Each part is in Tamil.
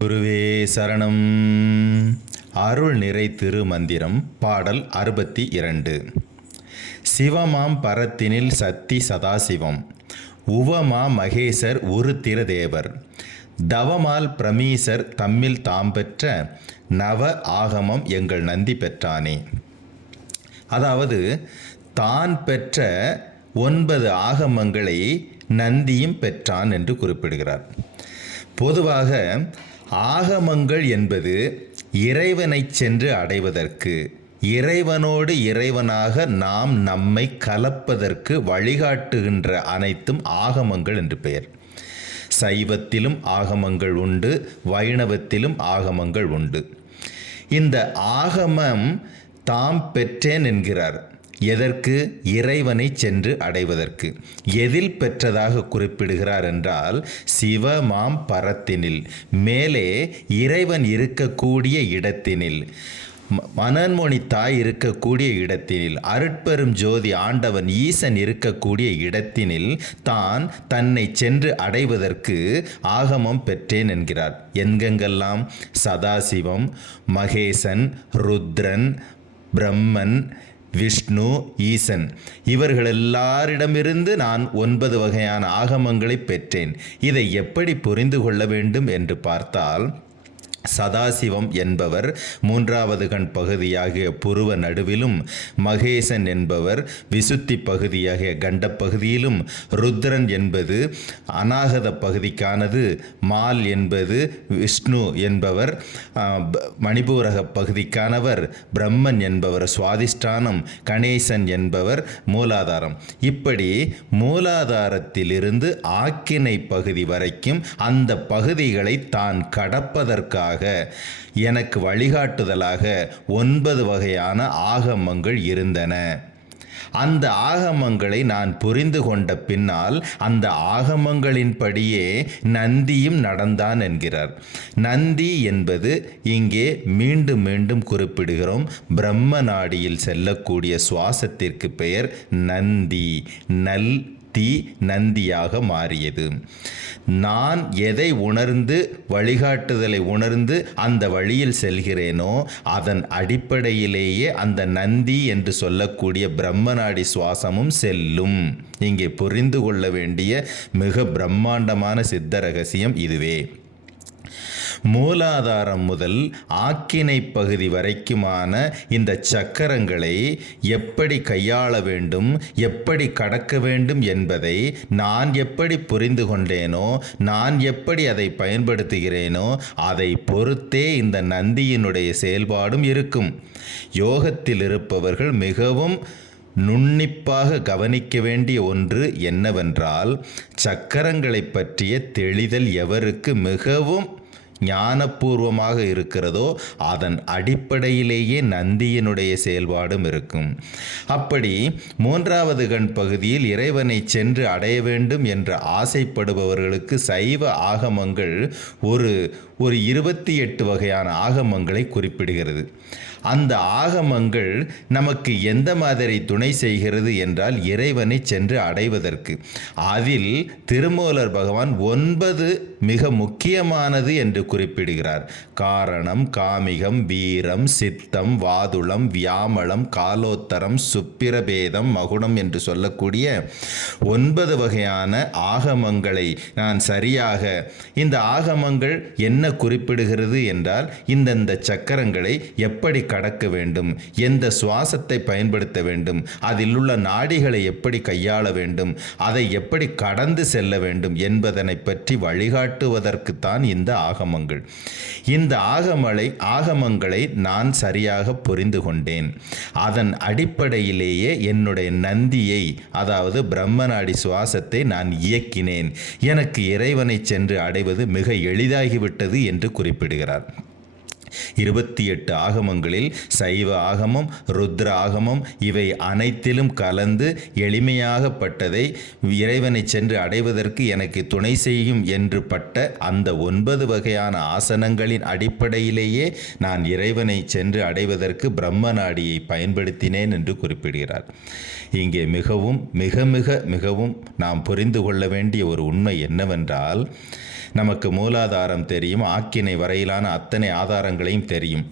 குருவே சரணம். அருள் நிறை திருமந்திரம் பாடல் 62. சிவமாம் பரத்தினில் சத்தி சதாசிவம், உவமா மகேசர் உருத்திர தேவர், தவமால் பிரமீசர் தம்மில் தாம் பெற்ற நவ ஆகமம் எங்கள் நந்தி பெற்றானே. அதாவது தான் பெற்ற 9 ஆகமங்களை நந்தியும் பெற்றான் என்று குறிப்பிடுகிறார். பொதுவாக ஆகமங்கள் என்பது இறைவனை சென்று அடைவதற்கு, இறைவனோடு இறைவனாக நாம் நம்மை கலப்பதற்கு வழிகாட்டுகின்ற அனைத்தும் ஆகமங்கள் என்று பெயர். சைவத்திலும் ஆகமங்கள் உண்டு, வைணவத்திலும் ஆகமங்கள் உண்டு. இந்த ஆகமம் தாம் பெற்றேன் என்கிறார். எதற்கு? இறைவனை சென்று அடைவதற்கு. எதில் பெற்றதாக குறிப்பிடுகிறார் என்றால், சிவமாம் பரத்தினில், மேலே இறைவன் இருக்கக்கூடிய இடத்தினில், மனோன்மணி தாய் இருக்கக்கூடிய இடத்தினில், அருட்பெரும் ஜோதி ஆண்டவன் ஈசன் இருக்கக்கூடிய இடத்தினில் தான் தன்னை சென்று அடைவதற்கு ஆகமம் பெற்றேன் என்கிறார். எங்கெங்கெல்லாம்? சதாசிவம், மகேசன், ருத்ரன், பிரம்மன், விஷ்ணு, ஈசன், இவர்கள் எல்லாரிடமிருந்து நான் 9 வகையான ஆகமங்களை பெற்றேன். இதை எப்படி புரிந்து கொள்ள வேண்டும் என்று பார்த்தால், சதாசிவம் என்பவர் 3வது கண் பகுதியாகிய புருவ நடுவிலும், மகேசன் என்பவர் விசுத்தி பகுதியாகிய கண்ட பகுதியிலும், ருத்ரன் என்பது அநாகத பகுதிக்கானது, மால் என்பது விஷ்ணு என்பவர் மணிபூரக பகுதிக்கானவர், பிரம்மன் என்பவர் சுவாதிஷ்டானம், கணேசன் என்பவர் மூலாதாரம். இப்படி மூலாதாரத்திலிருந்து ஆக்கினை பகுதி வரைக்கும் அந்த பகுதிகளை தான் கடப்பதற்காக எனக்கு வழிகாட்டுதலாக 9 வகையான ஆகமங்கள் இருந்தன. அந்த ஆகமங்களை நான் புரிந்து கொண்ட பின்னால் அந்த ஆகமங்களின்படியே நந்தியும் நடந்தான் என்கிறார். நந்தி என்பது இங்கே மீண்டும் மீண்டும் குறிப்பிடுகிறோம். பிரம்ம நாடியில் செல்லக்கூடிய சுவாசத்திற்கு பெயர் நந்தி. நல் தீ நந்தியாக மாறியது. நான் எதை உணர்ந்து, வழிகாட்டுதலை உணர்ந்து அந்த வழியில் செல்கிறேனோ அதன் அடிப்படையிலேயே அந்த நந்தி என்று சொல்லக்கூடிய பிரம்மநாடி சுவாசமும் செல்லும். இங்கே புரிந்து கொள்ள வேண்டிய மிக பிரம்மாண்டமான சித்த ரகசியம் இதுவே. மூலாதாரம் முதல் ஆக்கினை பகுதி வரைக்குமான இந்த சக்கரங்களை எப்படி கையாள வேண்டும், எப்படி கடக்க வேண்டும் என்பதை நான் எப்படி புரிந்து கொண்டேனோ, நான் எப்படி அதை பயன்படுத்துகிறேனோ அதை பொறுத்தே இந்த நந்தியினுடைய செயல்பாடும் இருக்கும். யோகத்தில் இருப்பவர்கள் மிகவும் நுண்ணிப்பாக கவனிக்க வேண்டிய ஒன்று என்னவென்றால், சக்கரங்களை பற்றிய தெளிதல் எவருக்கு மிகவும் ஞானபூர்வமாக இருக்கிறதோ அதன் அடிப்படையிலேயே நந்தியினுடைய செயல்பாடும் இருக்கும். அப்படி 3வது கண் பகுதியில் இறைவனை சென்று அடைய வேண்டும் என்று ஆசைப்படுபவர்களுக்கு சைவ ஆகமங்கள் ஒரு 28 வகையான ஆகமங்களை குறிப்பிடுகிறது. அந்த ஆகமங்கள் நமக்கு எந்த மாதிரி துணை செய்கிறது என்றால், இறைவனை சென்று அடைவதற்கு. அதில் திருமூலர் பகவான் 9 மிக முக்கியமானது என்று குறிப்பிடுகிறார். காரணம், காமிகம், வீரம், சித்தம், வாதுளம், வியாமளம், காலோத்தரம், சுப்பிரபேதம், மகுடம் என்று சொல்லக்கூடிய 9 வகையான ஆகமங்களை நான் சரியாக, இந்த ஆகமங்கள் என்ன குறிப்பிடுகிறது என்றால், இந்தந்த சக்கரங்களை எப்படி கடக்க வேண்டும், எந்த சுவாசத்தை பயன்படுத்த வேண்டும், அதில் உள்ள நாடிகளை எப்படி கையாள வேண்டும், அதை எப்படி கடந்து செல்ல வேண்டும் என்பதனை பற்றி வழிகாட்டுவதற்குத்தான் இந்த ஆகமங்கள். இந்த ஆகமங்களை நான் சரியாக புரிந்து கொண்டேன். அதன் அடிப்படையிலேயே என்னுடைய நந்தியை, அதாவது பிரம்மநாடி சுவாசத்தை நான் இயக்கினேன். எனக்கு இறைவனை சென்று அடைவது மிக எளிதாகிவிட்டது என்று குறிப்பிடுகிறார். 28 ஆகமங்களில் சைவ ஆகமம், ருத்ர ஆகமம் இவை அனைத்திலும் கலந்து எளிமையாகப்பட்டதை இறைவனை சென்று அடைவதற்கு எனக்கு துணை செய்யும் என்று பட்ட அந்த 9 வகையான ஆசனங்களின் அடிப்படையிலேயே நான் இறைவனை சென்று அடைவதற்கு பிரம்ம நாடியை பயன்படுத்தினேன் என்று குறிப்பிடுகிறார். இங்கே மிகவும் நாம் புரிந்து கொள்ள வேண்டிய ஒரு உண்மை என்னவென்றால், நமக்கு மூலாதாரம் தெரியும், ஆக்கினை வரையிலான அத்தனை ஆதாரங்களையும் தெரியும்.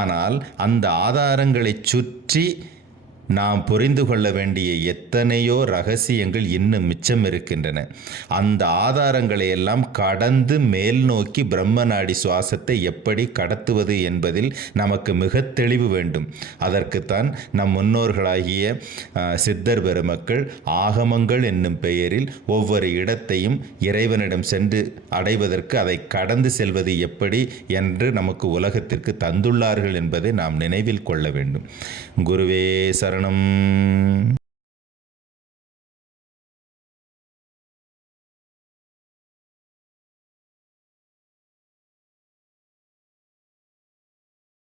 ஆனால் அந்த ஆதாரங்களை சுற்றி நாம் புரிந்து கொள்ள வேண்டிய எத்தனையோ ரகசியங்கள் இன்னும் மிச்சம் இருக்கின்றன. அந்த ஆதாரங்களை எல்லாம் கடந்து மேல் நோக்கி பிரம்ம நாடி சுவாசத்தை எப்படி கடத்துவது என்பதில் நமக்கு மிக தெளிவு வேண்டும். அதற்குத்தான் நம் முன்னோர்களாகிய சித்தர் பெருமக்கள் ஆகமங்கள் என்னும் பெயரில் ஒவ்வொரு இடத்தையும் இறைவனிடம் சென்று அடைவதற்கு அதை கடந்து செல்வது எப்படி என்று நமக்கு உலகத்திற்கு தந்துள்ளார்கள் என்பதை நாம் நினைவில் கொள்ள வேண்டும். குருவே சரணம்.